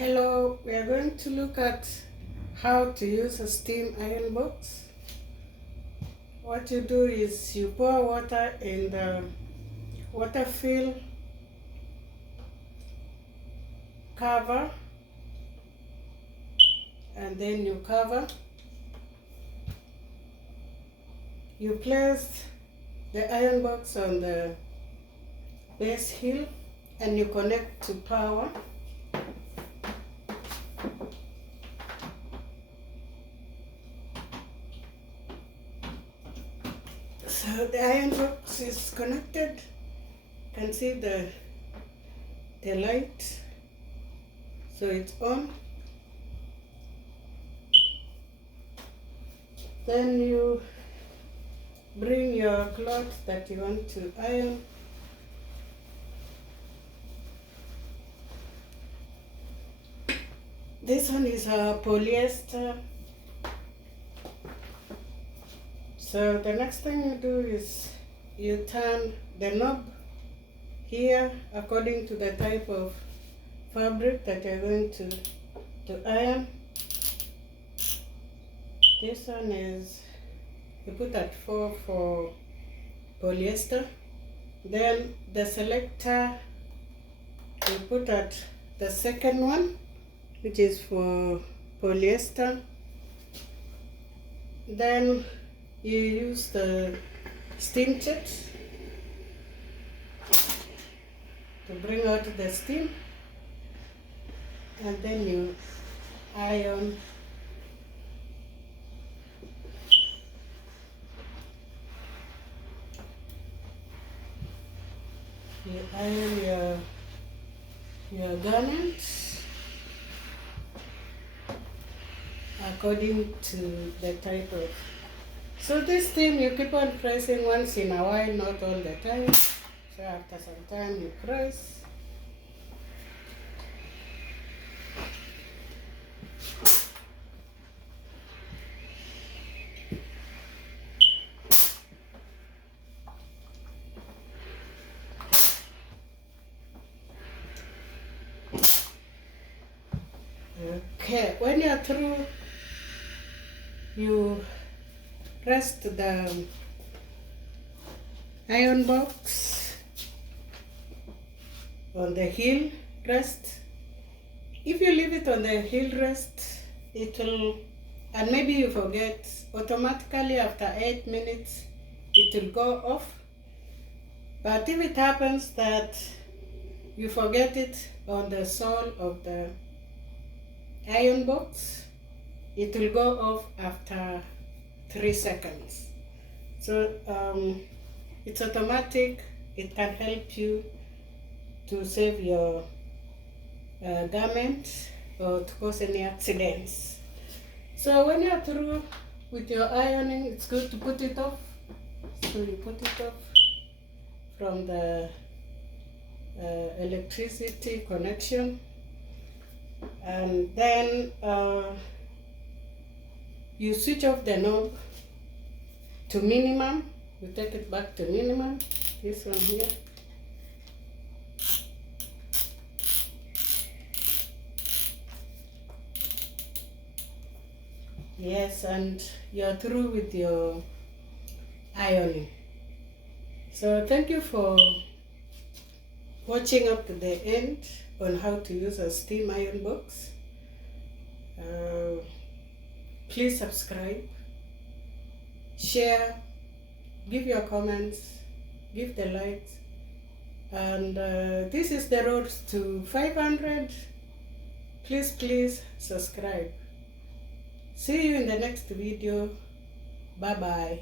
Hello, we are going to look at how to use a steam iron box. What you do is you pour water in the water fill cover, and then you cover. You place the iron box on the base hill and you connect to power. So the iron box is connected. You can see the light. So it's on. Then you bring your cloth that you want to iron. This one is a polyester. So the next thing you do is you turn the knob here according to the type of fabric that you're going to iron. This one is, you put at 4 for polyester. Then the selector, you put at the second one, which is for polyester. Then you use the steam tips to bring out the steam, and then you iron your garments according to the type of. So this steam you keep on pressing once in a while, not all the time. So after some time you press. Okay, when you're through, you rest the iron box on the heel rest. If you leave it on the heel rest, it will, and maybe you forget, automatically after 8 minutes it will go off. But if it happens that you forget it on the sole of the iron box, it will go off after 3 seconds. So it's automatic. It can help you to save your garment or to cause any accidents. So when you're through with your ironing, it's good to put it off. So you put it off from the electricity connection, and then you switch off the knob to minimum. You take it back to minimum, this one here. Yes, and you're through with your ironing. So thank you for watching up to the end on how to use a steam iron box. Please subscribe, share, give your comments, give the likes, and this is the road to 500. Please subscribe. See you in the next video. Bye bye.